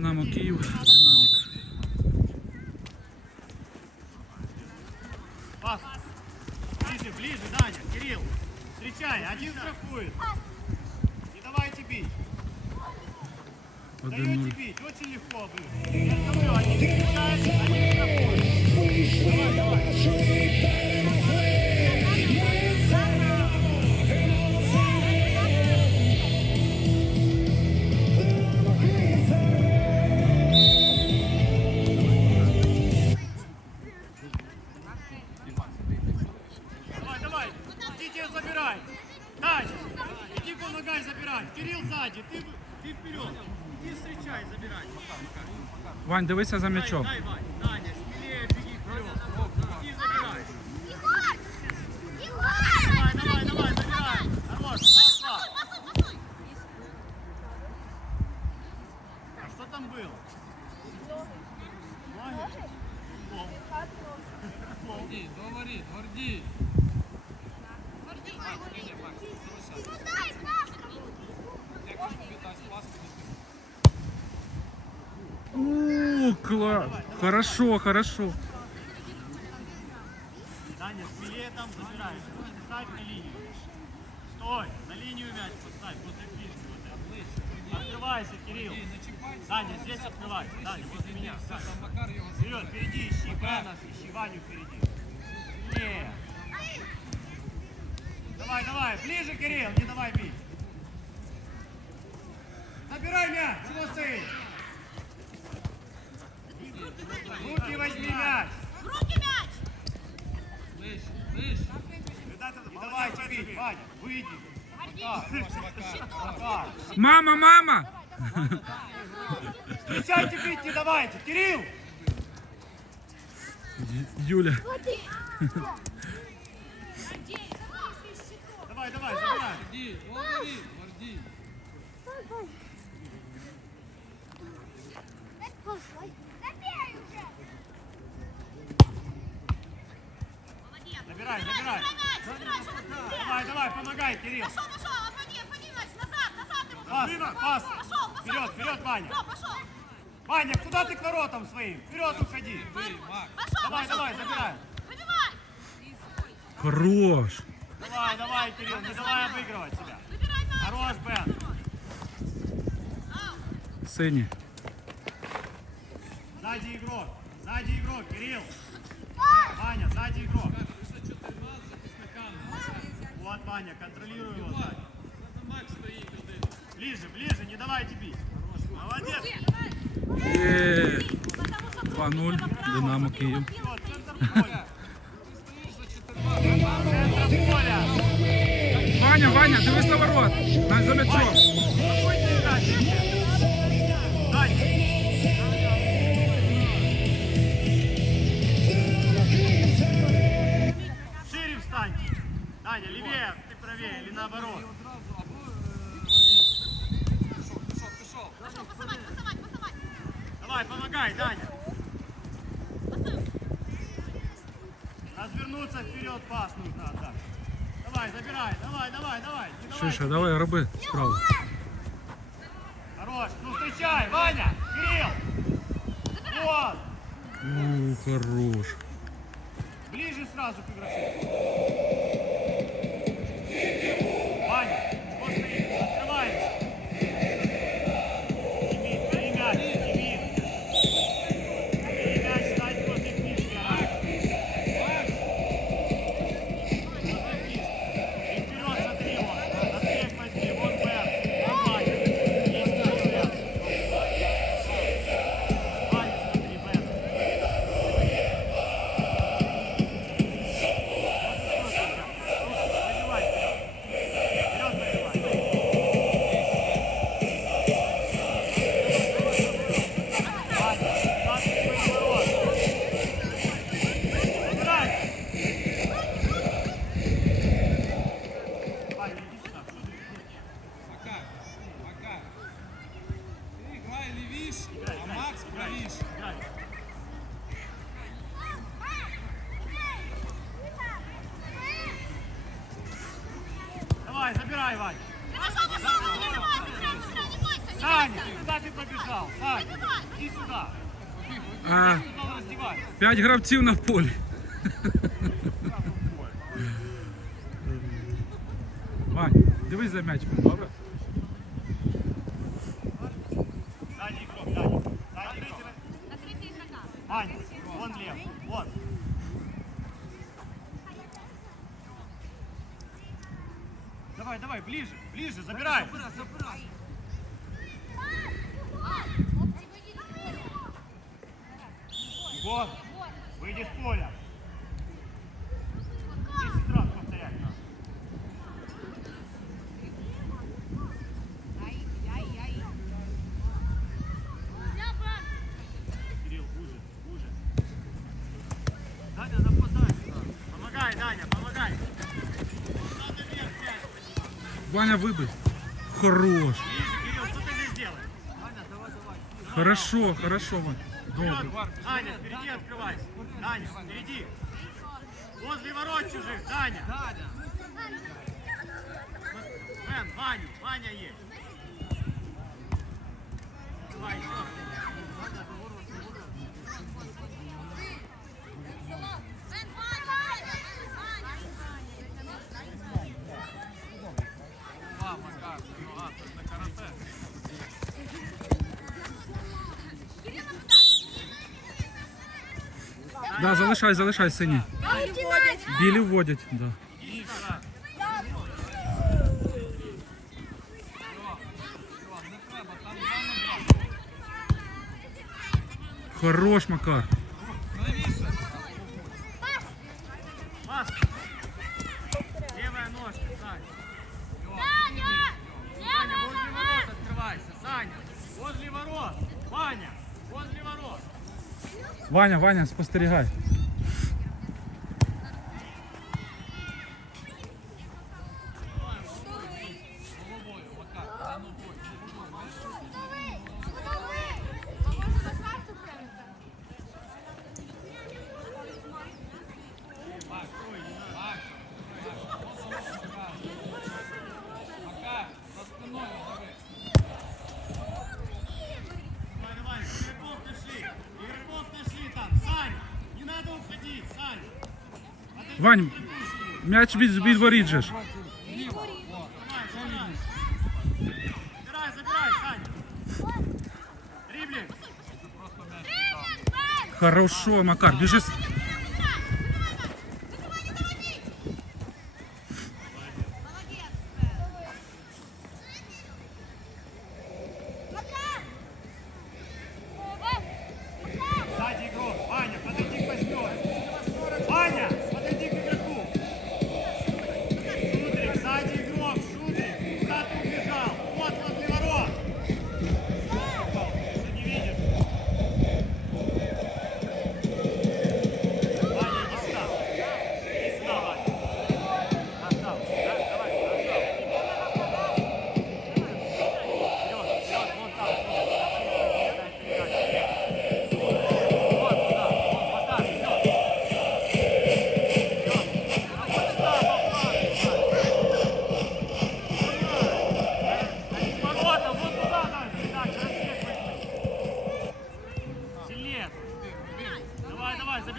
Динамо Київ, Динамік. Пас. Ближе, ближе, Даня, Кирилл. Встречай, один страхует. Не давайте бить. 1-0. Даете бить, очень легко было. Вань, дивися за м'ячом. дай, Вань. Даня, смелее беги вперед. Иди забирай. Егор! Давай, Егор! давай, давай, забирай. Хорош, пас, пас. Пасуй, пасуй! А что там было? Ноги? Футбол. Футбол. Говори, Гордій. Ну дай, Пашка! Як тобі дасть пас, Хорошо, хорошо. Даня, смелее там забираешь. Ставь на линию. Стой, на линию мяч поставь, возле фишки вот это. Открывайся, Кирилл. Даня, здесь открывайся. Даня, возле меня. Вперед, впереди, ищи Бена, ищи Ваню впереди. Не. Давай, давай, ближе, Кирилл, не давай бить. Забирай мяч, чего стоишь? Руки возьми мяч. В руки мяч! ближче. Не давайте бить, Ваня, выйди. Мама, мама! Встречайте бить, не давайте. Кирилл! Юля. Давай, давай, забирай. Гордій, говори, Гордій. Забирай, забирай. Давай, давай, помогай, Кирилл. Пошел, пошел, отводи, отводи мяч, назад, назад его! Пас, пас. Пошел, пошел! Вперед, вперед, Ваня. Все, пошел! Ваня, куда ты к воротам своим? Вперед уходи. Пошел, Давай, пошел! давай, забирай. Выбивай! Хорош. Давай, давай, Кирилл, не давай обыгрывать себя. Хорош, Бен. Сині. Сзади игрок. Сзади игрок, Кирилл. Ваня, сзади игрок. Після 14 захисниками. Вот, Ваня, контролируй его. сзади. Там Мак стоїть один. Ближе, ближе, не давайте бить. Молодец. Є. Потому что 2-0. Динамо Київ. Вот, центр поля. Ти стоїш за 14. Центр поля. Ваня, Ваня, дивись на ворот. На, за м'ячом. Даня, левее, ты правее или наоборот. Одразу, або е, Гордій. Пішов, пішов, пішов. Пошел, пасовать, пасовать, пасовать! Давай, помогай, Даня. Развернуться вперед, пас нужно отдать. Давай, забирай, давай, давай, давай. Не давай. Шиша, давай, роби справу. Хорош, ну встречай, Ваня, Кирилл. Вот, У, хорош. ближе сразу к игроку. Давай, забирай, Ваня. Пошел, пошел, не выбивай, забирай, забирай, не бойся! не куда ты побежал? Саня, иди сюда. А, Ты п'ять гравців на полі. Вань, дивись за м'ячиком, добре? Задний игрок, Даня. Задний игрок. Накрытый игрока. Аня, вон лев, вон. Давай, ближе, ближе, забирай. Егор, выйди с поля. Десять раз повторять надо. Кирилл, хуже, хуже. Даня, нападай. Помогай, Даня, помогай. Ваня вибив. Хорош. Хорошо, хорошо, Вань. Добре. Даня, впереди открывайся. Даня, впереди. Возле ворот чужих, Даня. Вен, Ваня, Ваня есть. Давай, еще. Да, залишай, залишай сині. Білі вводять, да. Хорош, Макар. Пас. Левая ножка, Саня. Саня, возле ворот открывайся, Саня. Возле ворот. Ваня, возле ворот. Ваня, Ваня, спостерігай. Давай, давай, игроков нашли. Игроков нашли там. Саня, не надо уходить, Саня. Отойди, Вань, отойди. м'яч від, від воріт же ж. Давай, забирай. Забирай, забирай, Саня. Дриблинг. Хорошо, Макар, біжи.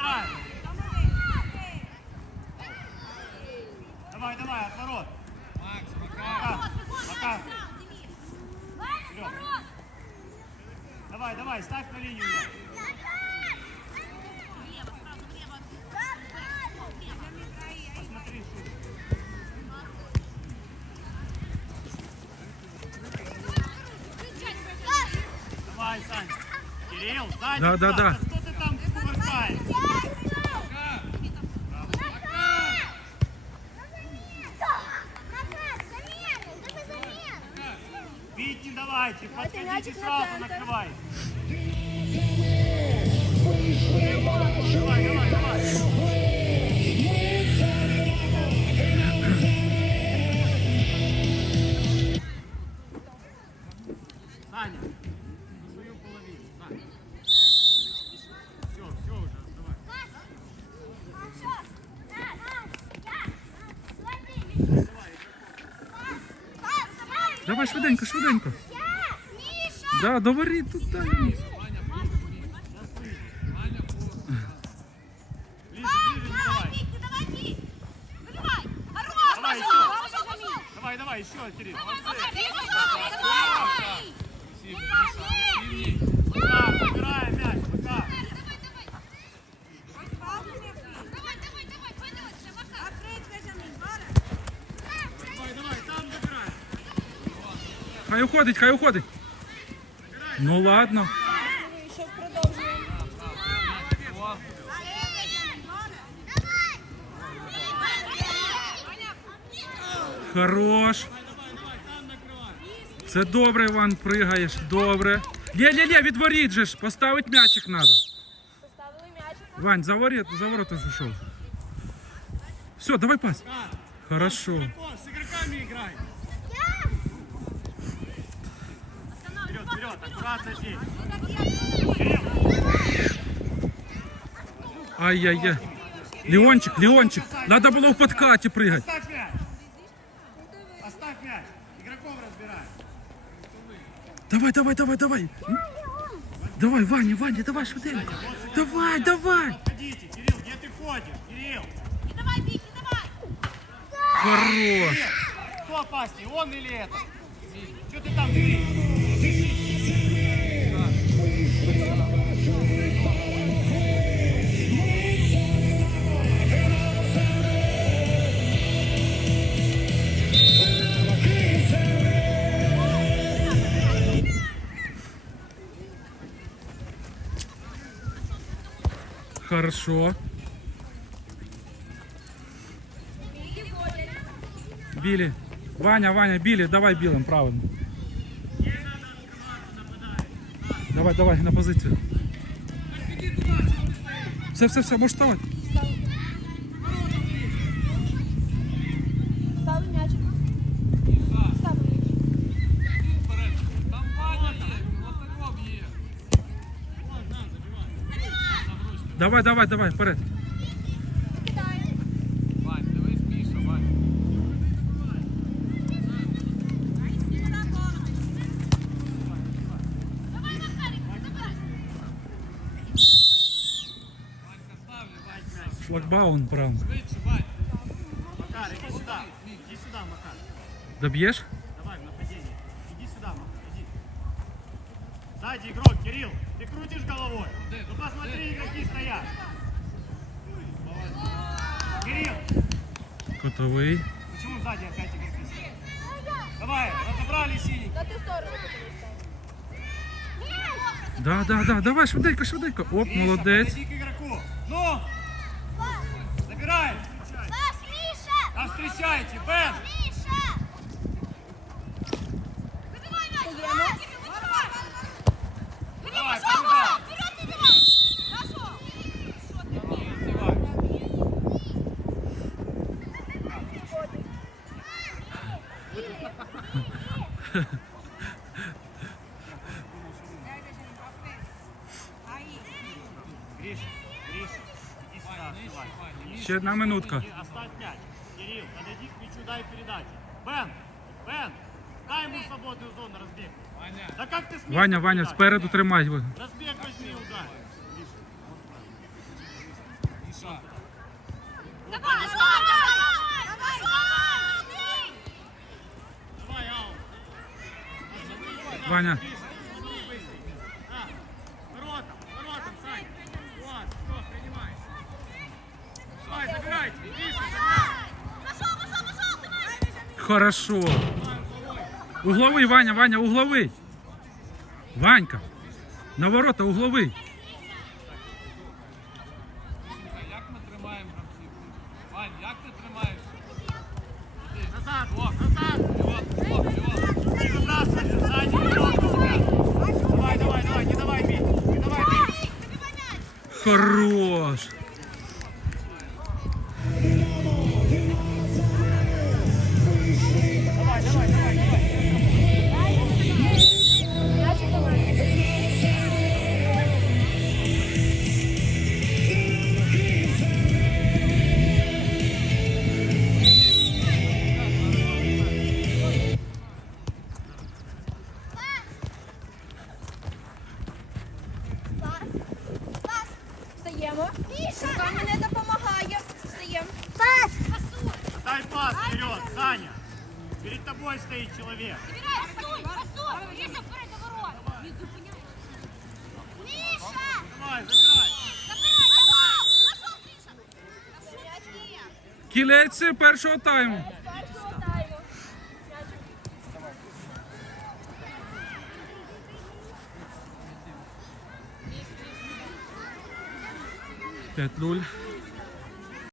Забирай. Давай, давай, от ворот. Макс, пока. Пока. Вперед. Давай, давай, ставь на линию. Посмотри, шут. Давай, Сань. Кирилл, сзади. Да, да, да. Бить не давайте, подходите сразу, накрывай. Давай, давай, давай. Давай швиденько, швиденько. Да, до воріт тут дай. Ближе, ближе, не давай. Вик, ты давай, Вик. Выбивай. Хорош, Давай, пошел, еще. пошел, пошел. Давай, давай, еще, Кирилл. Смотри, пошел, давай. Пока, забираем мяч, пока. Давай, давай, давай, пойдёте, Макар. Давай, давай, там забираем. Хай уходить, хай уходить. Ну ладно. Хорош. Це добре, Іван, пригаєш. Добре. Лє-лє-лє, відворіть же ж. Поставить м'ячик треба. Поставили м'ячик. Вань, за ворот, за ворота зайшов. Все, давай пас. Хорошо. Игроков, с игроками играй. Ай-яй-яй. Леончик, Леончик. Надо було в подкаті пригати. Оставь мяч. Оставь мяч. Игроков разбирай. Давай, давай, давай, давай. Давай, Ваня, Ваня, давай швиденько. Давай, давай. Ходите, Кирилл, где ты ходишь? Кирилл. Не давай, Вик, не давай. Хорош. Кто опаснее, он или это? Что ты там стоишь? Хорошо. Білі. Ваня, Ваня, білі, давай білим, правильно. Давай, давай, на позицію. Все, все, все, можеш ставати. Давай, давай, давай, вперед. Кидаємо. Вань, дивись, Міша, Вань. Давай, Макарик, забирай. Ванька ставлю, Давай мяч. Шлагбаун, правильно. швидше, Вань. Макар, иди сюда. Иди сюда, Макар. Доб'єш? Сзади игрок, Кирилл. Ты крутишь головой. Ну посмотри, игроки стоят. Кирилл, Котовий. почему сзади опять игроки стоят? Давай, разобрали синий. На ту сторону. Да, да, да, давай, швиденько, швиденько. Оп, Миша, молодець. подойди к игроку. Ну! Забирай! Пас, Миша! А встречайте, Бен! Ще одна минутка. Оставь мяч. Кирилл, подойди к мячу, дай передачу. Бен, Бен, дай ему свободную зону, разбег. Да как ты смеешь? Ваня, Ваня, спереду тримай. Разбег возьми, удар. Міша, Давай, давай, давай! Давай, давай! Давай, Ау. Ваня. Хорошо. Угловий, Ваня, Ваня, угловий. Ванька. На ворота угловий. Саня. Перед тобой стоит человек. Забирай, пасуй, пасуй. Ліза вперед до ворот. Не зупиняй. Міша! Давай, забирай. Забирай, пошел! Пошел, Міша! М'яч є. Кілець першого тайму. Першого тайму. М'ячик. 5-0.